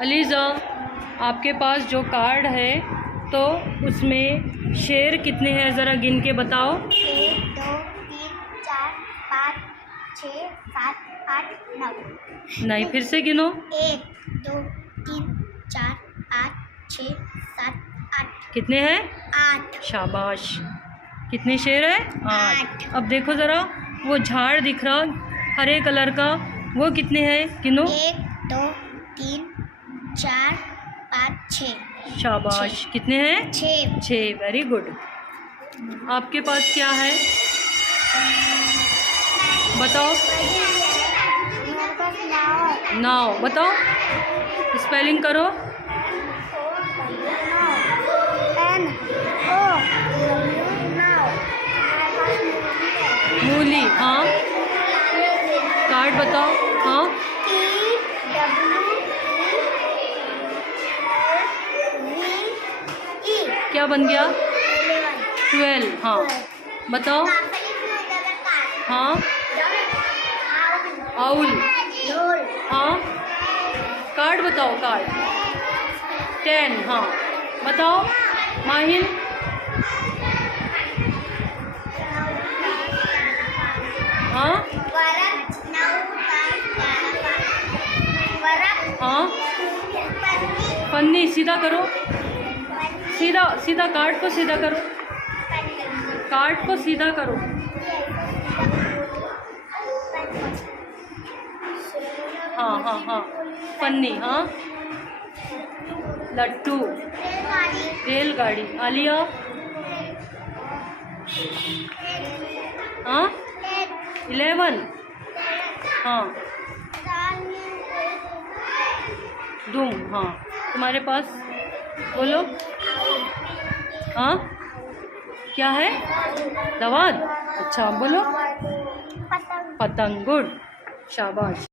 अलीज़ा, आपके पास जो कार्ड है तो उसमें शेर कितने हैं ज़रा गिन के बताओ। 1 2 3 4 5 6 7 8 9। नहीं, फिर से गिनो। 1 2 3 4 5 6 7 8। कितने हैं? 8। शाबाश। कितने शेर है? 8। अब देखो ज़रा, वो झाड़ दिख रहा हरे कलर का, वो कितने हैं? गिनो। 1 2 3 4 5 6। शाबाश। कितने हैं? 6। Very good. आपके पास क्या है बताओ। मेरे पास नाव है। नाव बताओ, स्पेलिंग करो। N O नाव। मूली। हाँ, कार्ड बताओ। हाँ, क्या बन गया? 12। हाँ, बताओ। हाँ, आउल। हाँ, कार्ड बताओ। कार्ड 10। हाँ, बताओ माहिन। हाँ, हाँ, पन्नी। सीधा करो, सीधा सीधा। कार्ड को सीधा करो, कार्ड को सीधा करो। हाँ हाँ हाँ, पन्नी। हाँ, लट्टू। रेलगाड़ी। आलिया। हाँ, 11। हाँ, दुम। हाँ, तुम्हारे पास बोलो। हाँ, क्या है? दवात। अच्छा, बोलो। पतंग। गुड, शाबाश।